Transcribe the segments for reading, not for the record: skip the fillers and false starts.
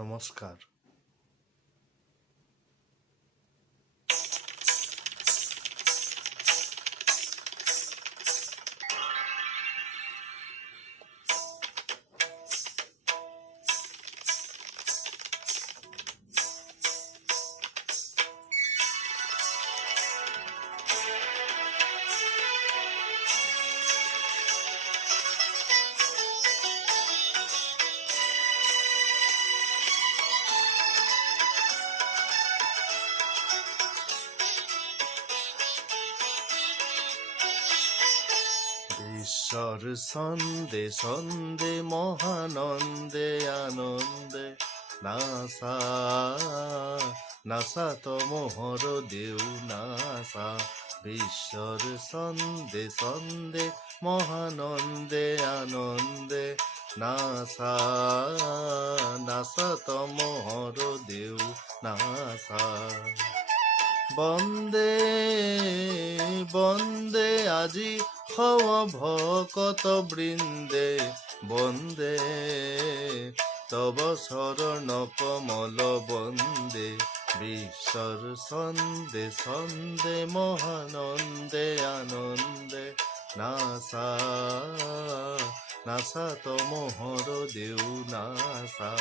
নমস্কার। ঈশ্বর ছন্দে ছন্দে মহানন্দে আনন্দে নাসা নাসা তমোহর দেউ নাসা। ঈশ্বর ছন্দে ছন্দে মহানন্দে আনন্দে নাসা নাসা তমোহর দেউ নাসা। বন্দে বন্দে আজি হও ভকত বৃন্দে বন্দে তব শরণ কমল বন্দে। ঈশ্বর ছন্দে ছন্দে মহানন্দে আনন্দে নাসা নাসা তমোহর দেউ নাসা।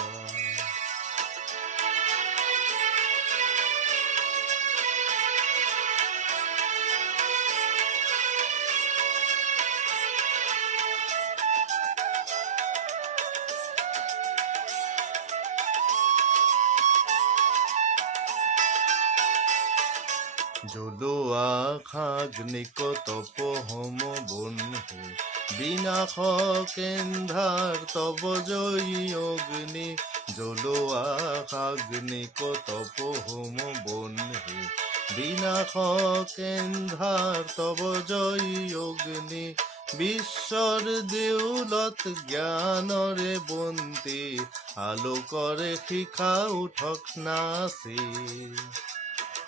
জ্বলোৱা খাগ্নিক তপ হোম বন্ধু বিনাশ কেন্দ্ৰাৰ তব জয়ী অগ্নি। জ্বলোৱা খাগ্নিক তপ হোম বন্ধু বিনাশ কেন্দ্ৰাৰ তব জয়ী অগ্নি। বিশ্বৰ দেউলত জ্ঞানৰে বন্তি আলোকৰে শিখা উঠক নাচি।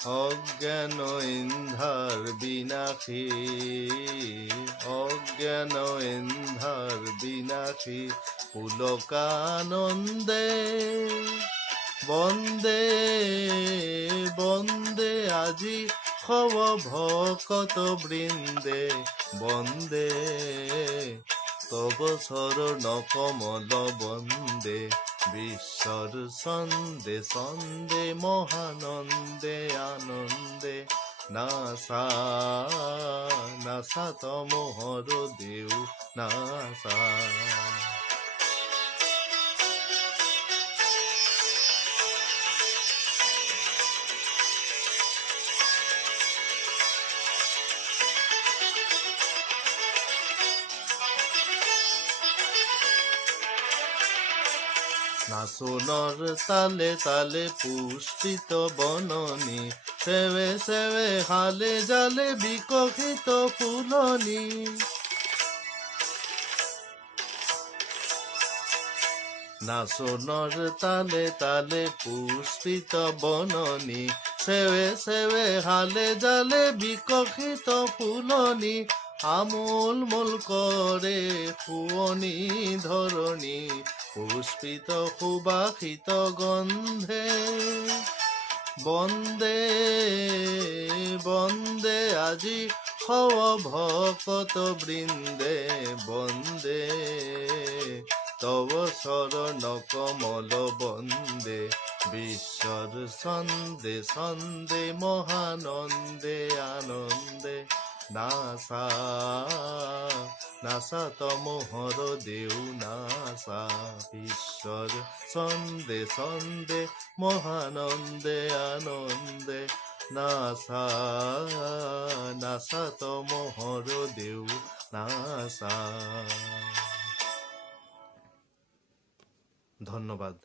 অজ্ঞান এন্ধাৰ বিনাশী অজ্ঞান এন্ধাৰ বিনাশী পুলকানন্দে বন্দে বন্দে আজি হব ভকত বৃন্দে বন্দে তব চৰণ কমল বন্দে। ঈশ্বৰ ছন্দে ছন্দে মহানন্দে আনন্দে নাসা নাসা তমোহৰ দেউ নাসা। নাচনৰ তালে তালে পুষ্পিত বননি সেৱে সেৱে হালে জালে বিকশিত ফুলনি। নাচনৰ তালে তালে পুষ্পিত বননি সেৱে সেৱে হালে জালে বিকশিত ফুলনি। আমোল মোল কৰে শুৱনি ধৰণী পুষ্পিত সুবাসিত গন্ধে। বন্দে বন্দে আজি হও ভকত বৃন্দে বন্দে তব চৰণ কমল বন্দে। ঈশ্বর ছন্দে ছন্দে মহানন্দে আনন্দে নাসা নাসা তমোহর দেউ নাসা। ঈশ্বর ছন্দে ছন্দে মহানন্দে আনন্দে নাসা নাসা তমোহর দেউ নাসা। ধন্যবাদ।